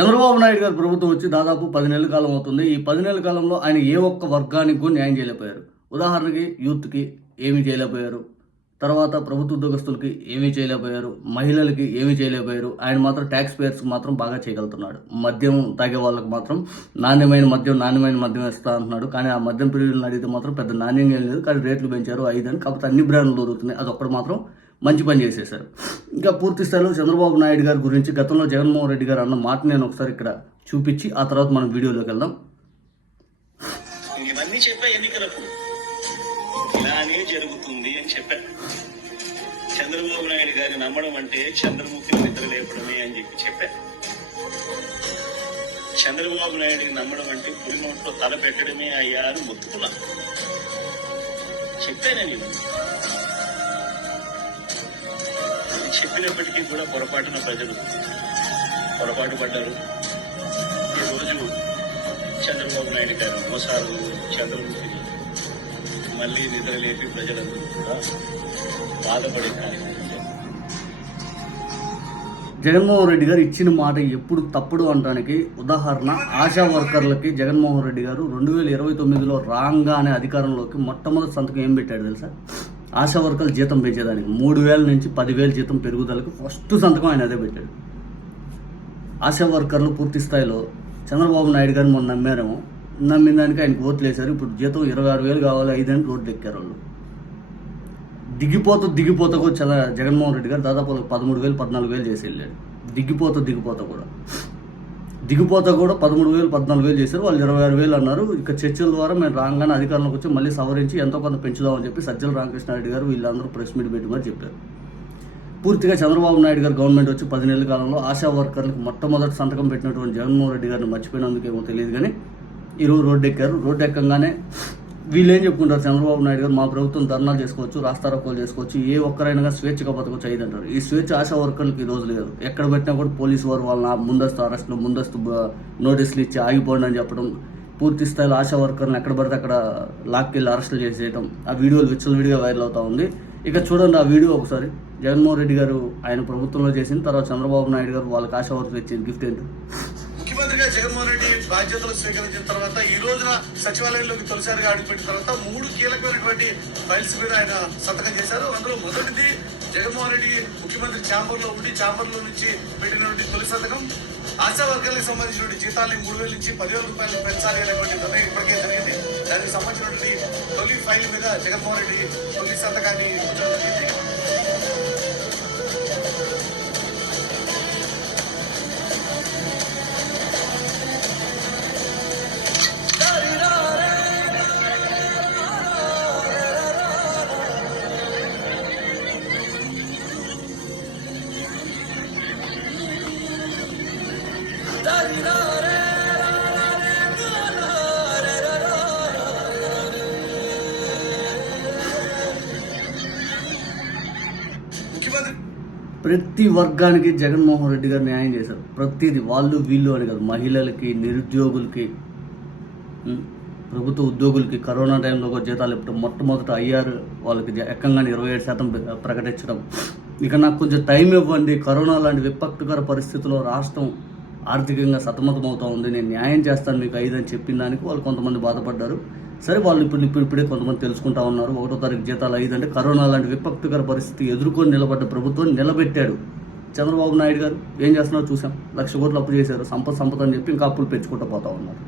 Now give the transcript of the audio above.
చంద్రబాబు నాయుడు గారి ప్రభుత్వం వచ్చి దాదాపు పది నెలల కాలం అవుతుంది. ఈ పది నెలల కాలంలో ఆయన ఏ ఒక్క వర్గానికి కూడా న్యాయం చేయలేకపోయారు. ఉదాహరణకి యూత్కి ఏమీ చేయలేకపోయారు. తర్వాత ప్రభుత్వ ఉద్యోగస్తులకి ఏమీ చేయలేకపోయారు. మహిళలకి ఏమీ చేయలేకపోయారు. ఆయన మాత్రం ట్యాక్స్ పేయర్స్కి మాత్రం బాగా చేయగలుగుతున్నాడు. మద్యం తాగే వాళ్ళకి మాత్రం నాణ్యమైన మద్యం నాణ్యమైన మద్యం ఇస్తా అంటున్నాడు. కానీ ఆ మద్యం ప్రియులను అడిగితే మాత్రం పెద్ద నాణ్యంగా లేదు. కానీ రేట్లు పెంచారు ఐదు అని. కాకపోతే అన్ని బ్రాండ్లు దొరుకుతున్నాయి. అది ఒక్కటి మాత్రం మంచి పని చేసేశారు. ఇంకా పూర్తి స్థాయిలో చంద్రబాబు నాయుడు గారి గురించి గతంలో జగన్మోహన్ రెడ్డి గారు అన్న మాట నేను ఒకసారి ఇక్కడ చూపించి ఆ తర్వాత మనం వీడియోలోకి వెళ్దాం. ఇవన్నీ చెప్పా ఎన్నికలప్పుడు ఇలానే జరుగుతుంది అని చెప్పా. చంద్రబాబు నాయుడు గారిని నమ్మడం అంటే చంద్రముఖిని నిద్ర లేపడమే అని చెప్పి చెప్పా. చంద్రబాబు నాయుడిని నమ్మడం అంటే పులి నోట్లో తల పెట్టడమే అయ్యారు మొత్తుకున్నా. చెప్పానని చెప్పినప్పటికీ కూడా పొరపాటున ప్రజలు పొరపాటు పడ్డారు. ఈ చంద్రబాబు నాయుడు గారు మోసారు చంద్రబాబు మళ్ళీ నిద్రలేపి ప్రజలందరూ కూడా బాధపడే జగన్మోహన్ రెడ్డి గారు ఇచ్చిన మాట ఎప్పుడు తప్పుడు అనడానికి ఉదాహరణ ఆశా వర్కర్లకి జగన్మోహన్ రెడ్డి గారు రెండు వేల ఇరవై తొమ్మిదిలో రాగానే అధికారంలోకి మొట్టమొదటి సంతకం ఏం పెట్టాడు తెలుసా? ఆశా వర్కర్లు జీతం పెంచేదానికి మూడు వేల నుంచి పదివేల జీతం పెరుగుదలకు ఫస్ట్ సంతకం ఆయన అదే పెట్టాడు. ఆశా వర్కర్లు పూర్తి స్థాయిలో చంద్రబాబు నాయుడు గారిని మొన్న నమ్మారేమో నమ్మిన దానికి ఆయనకు ఓట్లు వేశారు. ఇప్పుడు జీతం ఇరవై ఆరు వేలు కావాలి ఐదని రోడ్లు ఎక్కారు వాళ్ళు. దిగిపోతూ దిగిపోతా కూడా చద జగన్మోహన్ రెడ్డి గారు దాదాపు పదమూడు వేలు పద్నాలుగు వేలు చేసి వెళ్ళాడు. దిగిపోతూ దిగిపోతా కూడా. దిగిపోతా కూడా పదమూడు వేలు పద్నాలుగు వేలు చేశారు. వాళ్ళు ఇరవై ఆరు వేలు అన్నారు. ఇక చర్చల ద్వారా మేము రాగానే అధికారంలోకి వచ్చి మళ్ళీ సవరించి ఎంతో కొంత పెంచుదామని చెప్పి సజ్జల రామకృష్ణారెడ్డి గారు వీళ్ళందరూ ప్రెస్ మీట్ పెట్టి చెప్పారు. పూర్తిగా చంద్రబాబు నాయుడు గారు గవర్నమెంట్ వచ్చి పది నెలల కాలంలో ఆశా వర్కర్లకు మొట్టమొదటి సంతకం పెట్టినటువంటి జగన్మోహన్ రెడ్డి గారిని మర్చిపోయినందుకేమో తెలియదు కానీ ఈరోజు రోడ్డు ఎక్కారు. రోడ్డు ఎక్కగానే వీళ్ళు ఏం చెప్పుకుంటారు? చంద్రబాబు నాయుడు గారు మా ప్రభుత్వం ధర్నాలు చేసుకోవచ్చు రాస్తారోకోలు చేసుకోవచ్చు ఏ ఒక్కరైనా కానీ స్వేచ్ఛగా బతకొచ్చు అయ్యిందంటారు. ఈ స్వేచ్ఛ ఆశా వర్కర్లకు ఈ రోజు లేదు. ఎక్కడ పెట్టినా కూడా పోలీసు వారు వాళ్ళ ముందస్తు అరెస్టులు ముందస్తు నోటీసులు ఇచ్చి ఆగిపోండి అని చెప్పడం పూర్తి స్థాయిలో ఆశా వర్కర్ని ఎక్కడ పడితే అక్కడ లాక్కెళ్ళి అరెస్టులు చేసేయటం ఆ వీడియోలు విచ్చలవిడిగా వైరల్ అవుతా ఉంది. ఇక చూడండి ఆ వీడియో ఒకసారి. జగన్మోహన్ రెడ్డి గారు ఆయన ప్రభుత్వంలో చేసిన తర్వాత చంద్రబాబు నాయుడు గారు వాళ్ళకి ఆశా వర్కర్లు ఇచ్చిన గిఫ్ట్ ఏంటి? ముఖ్యమంత్రిగా జగన్మోహన్ రెడ్డి బాధ్యతలు స్వీకరించిన తర్వాత ఈ రోజున సచివాలయంలోకి తొలిసారిగా అడుగుపెట్టిన తర్వాత మూడు కీలకమైనటువంటి ఫైల్స్ మీద ఆయన సంతకం చేశారు. అందులో మొదటిది జగన్మోహన్ రెడ్డి ముఖ్యమంత్రి ఛాంబర్లో ఉండి ఛాంబర్లో నుంచి పెట్టినటువంటి తొలి సంతకం. ఆశా వర్గాలకు సంబంధించినటువంటి జీతాలని మూడు వేల నుంచి పదివేల రూపాయలు పెంచాలి అనేటువంటి నిర్ణయం ఇప్పటికే జరిగింది. దానికి సంబంధించినటువంటి తొలి ఫైల్ మీద జగన్మోహన్ రెడ్డి తొలి సంతకాన్ని జరిగింది. ప్రతి వర్గానికి జగన్మోహన్ రెడ్డి గారు న్యాయం చేశారు. ప్రతిది వాళ్ళు వీళ్ళు అని కాదు. మహిళలకి నిరుద్యోగులకి ప్రభుత్వ ఉద్యోగులకి కరోనా టైంలో కూడా జీతాలు ఇప్పుడు మొట్టమొదట అయ్యారు వాళ్ళకి జ- ఎక్కంగానే ఇరవై ఏడు శాతం ప్రకటించడం. ఇక నాకు కొంచెం టైం ఇవ్వండి. కరోనా లాంటి విపత్తుకర పరిస్థితుల్లో రాష్ట్రం ఆర్థికంగా సతమతమవుతూ ఉంది. నేను న్యాయం చేస్తాను మీకు ఐదు అని చెప్పిన దానికి వాళ్ళు కొంతమంది బాధపడ్డారు. సరే వాళ్ళు ఇప్పుడు ఇప్పుడు ఇప్పుడే కొంతమంది తెలుసుకుంటా ఉన్నారు. ఒకటో తారీఖు జీతాలు ఐదు అంటే కరోనా లాంటి విపత్తుకర పరిస్థితి ఎదుర్కొని నిలబడ్డ ప్రభుత్వం నిలబెట్టాడు. చంద్రబాబు నాయుడు గారు ఏం చేస్తున్నారో చూసాం లక్ష కోట్లు అప్పు చేశారు. సంపద సంపద అని చెప్పి ఇంకా అప్పులు పెంచుకుంటూ పోతా ఉన్నారు.